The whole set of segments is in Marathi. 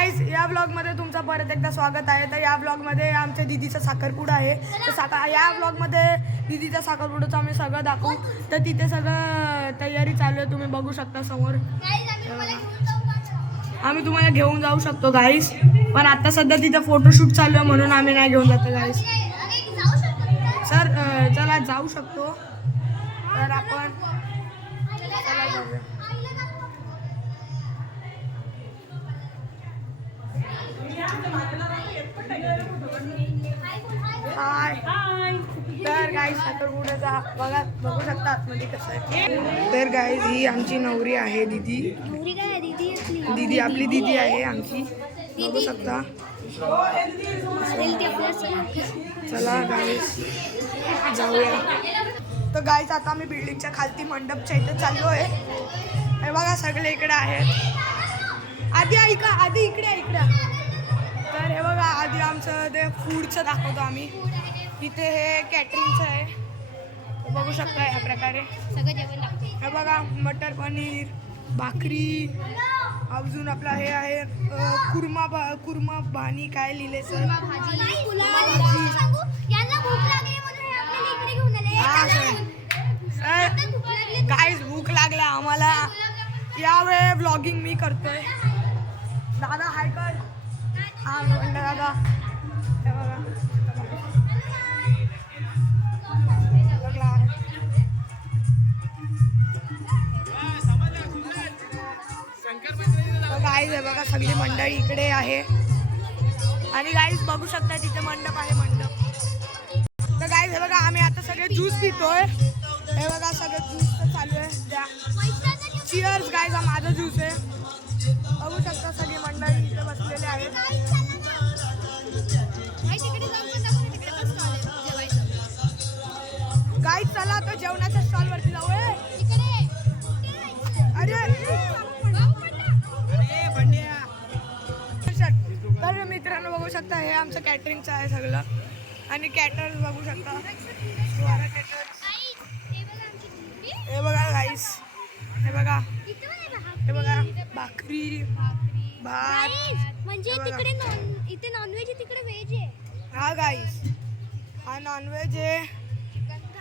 गाईज, या ब्लॉगमध्ये तुमचं परत एकदा स्वागत आहे. तर या ब्लॉगमध्ये आमच्या दीदीचा साखरपुडा आहे. तर या ब्लॉगमध्ये दीदीचा साखरपुड्याचं आम्ही सगळं दाखवू. तर तिथे सगळं तयारी चालू आहे, तुम्ही बघू शकता समोर. आम्ही तुम्हाला घेऊन जाऊ शकतो गाईज, पण आता सध्या तिथं फोटोशूट चालू आहे म्हणून आम्ही नाही घेऊन जातो गाईज. सर चला जाऊ शकतो. तर आपण चला जाऊया. हाय. तर गाईज साखरपुड्याचा बघू शकता आतमध्ये कसं आहे. तर गाईज ही आमची नवरी आहे दीदी. दीदी आपली दीदी आहे आमची, बघू शकता. चला गाईज जाऊया. तर गाईज आता आम्ही बिल्डिंगच्या खालती मंडपच्या इथे चाललो आहे. हे बघा सगळे इकडे आहेत. आधी ऐका, आधी इकडे. तर हे बघा आधी आमचं ते फूडचं दाखवतो आम्ही. इथे हे कॅटरिंगचं आहे, बघू शकता या प्रकारे सगळं जेवण दाखवतो. हे बघा मटर पनीर, भाकरी, अजून आपला हे आहे कुर्मा भानी काय लिहिले सर, गाईज भूक लागला आम्हाला. यावेळी व्लॉगिंग मी करतोय. दादा हाय कर. हा म्हणलं दादा. हे बघा गाईज हे बघा सगळी मंडळी इकडे आहे. आणि गाईज बघू शकता तिथे मंडप आहे, मंडप. तर गाईज हे बघा आम्ही आता सगळे ज्यूस पितोय. हे बघा सगळं ज्यूस चालू आहे. द्या चिअर्स गाईज, हा माझा ज्यूस आहे. बघू शकता सगळी मंडळी इथे बसलेले आहेत. गाईज चला आता जेवणाच्या स्टॉलवरती जाऊ. तर मित्रांनो बघू शकता हे आमचं कॅटरिंगचं आहे सगळं. आणि कॅटर्स बघू शकता, हे बघा गाईस, हे बघा भाकरी, भात. म्हणजे तिकडे इथे नॉनव्हेज आहे, तिकडे व्हेज आहे. हा गाईस, हा नॉनव्हेज आहे.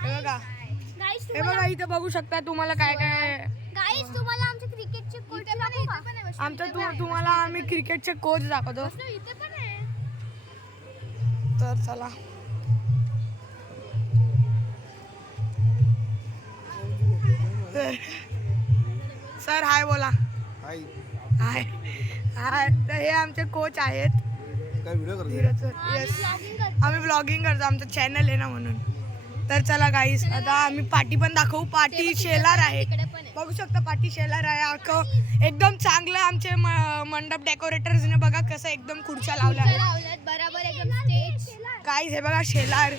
हे बघा इथे बघू शकता तुम्हाला काय काय. गाईस तुम्हाला आमचे क्रिकेटचे कोच दाखवू का? तुम्हाला आम्ही क्रिकेटचे कोच दाखवतो. इथे पण आहे. तर चला सर हाय बोला. हाय. तर हे आमचे कोच आहेत. काय व्हिडिओ करतो? येस, आम्ही ब्लॉगिंग करतो, आमचं चॅनल आहे ना म्हणून. तर चला गाईस आता आम्ही पाटी पण दाखवू. पाटी शेलार आहे, बघू शकता. पाटी शेलार आहे अख्खं एकदम चांगलं. आमचे मंडप डेकोरेटर्सने बघा कसं एकदम खुर्च्या लावल्या आहेत बरोबर एकदम स्टेज. गाईस हे बघा शेलार,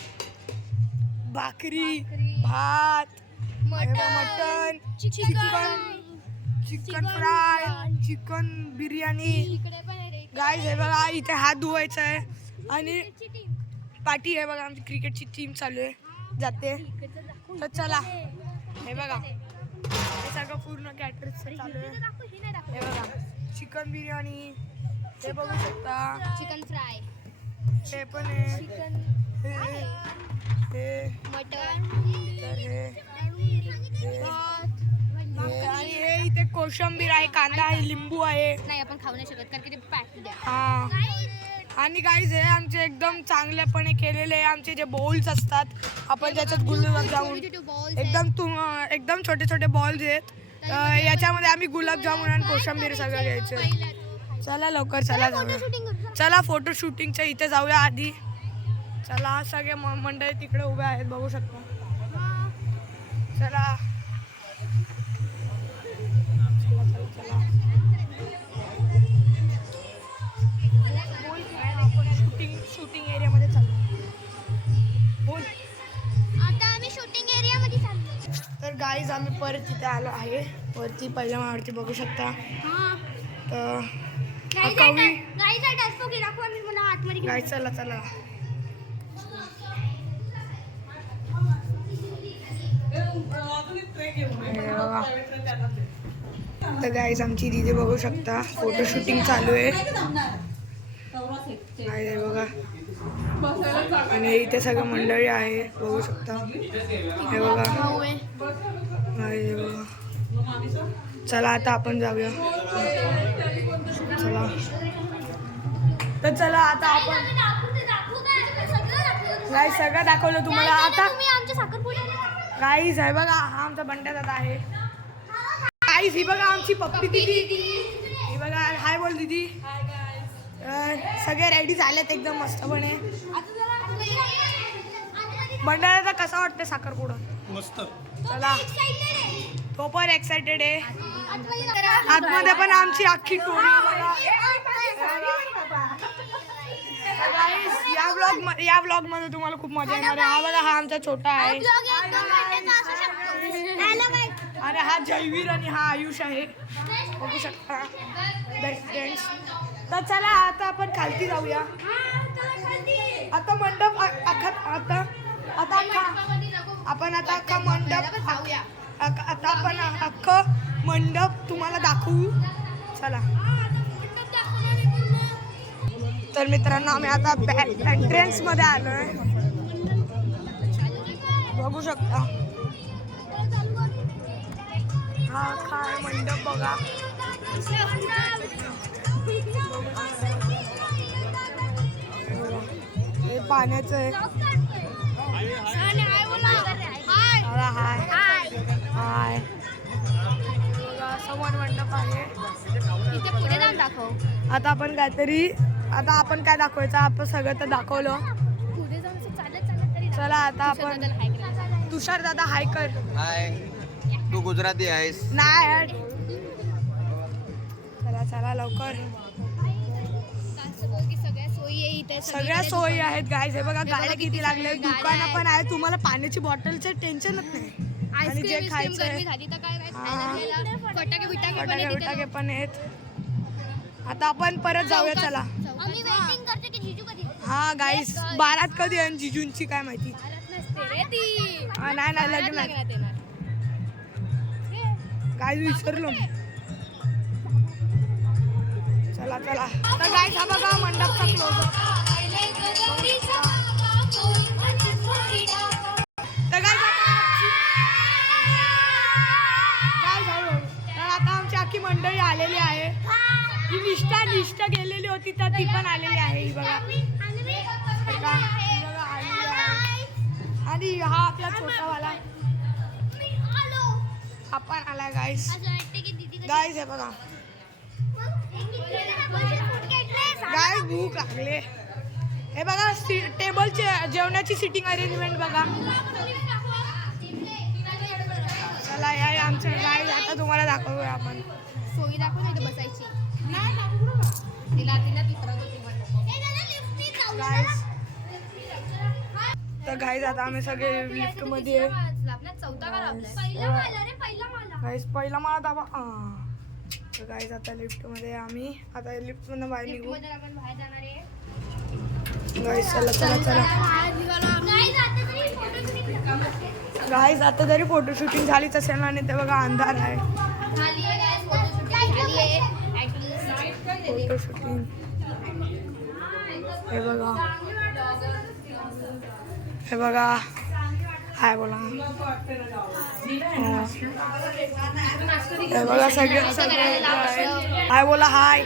भाकरी, भात, mutton, chicken fry, chicken biryani. Guys हे बघा इथे हात धुवायचा आहे. आणि पाटी हे बघा आमची क्रिकेटची टीम चालू आहे, जाते. तर चला हे बघा हे सगळं पूर्ण कॅटरिंगचं चालू आहे. हे बघा चिकन बिर्याणी, हे बघू शकता. चिकन फ्राय, हे पण आहे, हे मटन, तर हे आणि हे इथे कोशिंबीर आहे, कांदा आहे, लिंबू आहे. नाही आपण खाऊ नाही शकत कारण की ते पॅक द्या. हा. आणि गाईज हे आमचे एकदम चांगल्यापणे केलेले आमचे जे बॉल्स असतात, आपण ज्याच्यात गुलाबजामुन एकदम छोटे छोटे बॉल्स आहेत. याच्यामध्ये आम्ही गुलाबजामुन आणि कोशिंबीर सगळं घ्यायचं. चला लवकर चला जाऊया. चला फोटो शूटिंगच्या इथे जाऊया आधी. चला सगळे मंडळी तिकडे उभे आहेत, बघू शकता. चला शूटिंग एरियामध्ये चाललो. बोल. आता आम्ही शूटिंग एरियामध्ये चाललो. तर गाईज आम्ही परत तिथे आलो आहे, वरती पहिल्या माळवरती बघू शकता. तर गाईज चला चला. तर गाईज आमची दीदी बघू शकता फोटो शूटिंग चालू आहे. आहे बघा. आणि इथे सगळं मंडळी आहे बघू शकता. हे बघा. आहे बघा. चला आता आपण जाऊया. चला तर चला आता आपण गाईज सगळं दाखवलं तुम्हाला. आता गाईज आहे बघा हा आमचा बंड्या दादा आहे. गाईज ही बघा आमची पप्पी दीदी. ही बघा हाय बोल दीदी. सगळे रेडी झालेत एकदम मस्तपणे. बंड्याला कसा वाटतं साखरपुडा? मस्त. चला तो पण एक्साइटेड आहे. आतमध्ये पण आमची अख्खी टोळी बघा. या ब्लॉग मध्ये तुम्हाला खूप मजा येणार आहे. हा बघा हा आमचा छोटा आहे आणि हा जयवीर आणि हा आयुष आहे बघू शकता बेस्ट फ्रेंड्स. तर चला आता आपण खालती जाऊया. आता मंडप आपण आता अख्खा मंडप आता आपण अख्खं मंडप तुम्हाला दाखवू. चला तर मित्रांनो आम्ही आता एंट्रन्स मध्ये आलोय बघू शकता. हा काय मंडप बघा. हे पाण्याचं आहे. हाय हाय. समोर मंडप आहे. आता आपण काहीतरी आता आपण काय दाखवायचं आपण सगळं तर दाखवलं. चला आता आपण तुषार दादा हाय कर. हाय. तू गुजराती आहेस? नाही. चला चला लवकर. सगळ्या सोयी आहेत गाईज. हे बघा गाड्या किती लागल्या. दुकानं पण आहे. तुम्हाला पाण्याची बॉटलचं टेन्शनच नाही. आणि जे खायचं फटाके पण आहेत. आता आपण परत जाऊया. चला हा गाईस बारात कधी आहे जिजूंची काय माहिती. नाही नाही लग्न गाईस विसरलो. चला चला तर गाईस हा बघा मंडपचा क्लोज. तर आता आमची अख्खी मंडळी आलेली आहे. ही निष्ठा गेलेली होती तर ती पण आलेली आहे. ही बघा आणि हा आपला छोटावाला आपण आलाय गाईस. गाईस हे बघा गाईस भूक लागले. हे बघा टेबलचे जेवणाची सिटिंग अरेंजमेंट बघा. चला या आमच्या गाईस आता तुम्हाला दाखवूया आपण. सोयी दाखव नाही बसायची. तर गाईज आता आम्ही सगळे लिफ्ट मध्ये गाईज पहिला मला दाबा. तर गाईज आता लिफ्ट मध्ये आम्ही आता लिफ्ट मधून बाहेर निघू. गाईज चला चला चला गाईज आता तरी फोटो शूटिंग झालीच असेल आणि ते बघा अंधार आहे. फोटो शूटिंग हे बघा हे बघा हाय बोला. हे बघा सगळे हाय बोला. हाय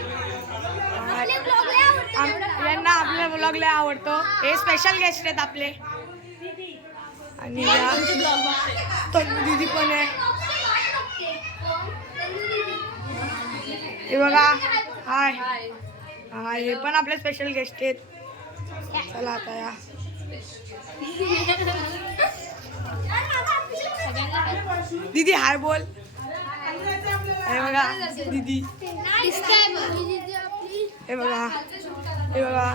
यांना आपल्या ब्लॉग लय आवडतो. हे स्पेशल गेस्ट आहेत आपले आणि दीदी पण आहे. हे बघा हाय हाय हे पण आपले स्पेशल गेस्ट आहेत. चला आता या दीदी हाय बोल. हे बघा दीदी हे बघा हे बघा.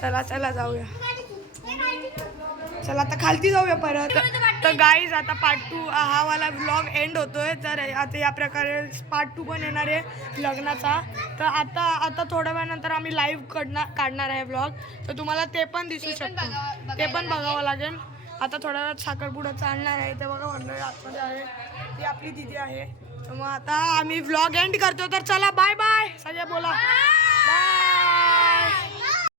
चला चला जाऊया. चला आता खालती जाऊया परत. तर गाईज आता पार्ट 2 हा वाला ब्लॉग एंड होतोय. तर आता या प्रकारे पार्ट 2 पण येणार आहे लग्नाचा. तर आता थोड्या वेळानंतर आम्ही लाईव्ह काढणार आहे ब्लॉग. तर तुम्हाला ते पण दिसू शकतं. ते पण बघावं लागेल. आता थोड्या वेळात साखरपुड्याचं आणणार आहे. ते बघा मंडळी आतमध्ये आहे. ती आपली दीदी आहे. तर मग आता आम्ही व्लॉग एंड करतो तर चला बाय बाय सगळे बोला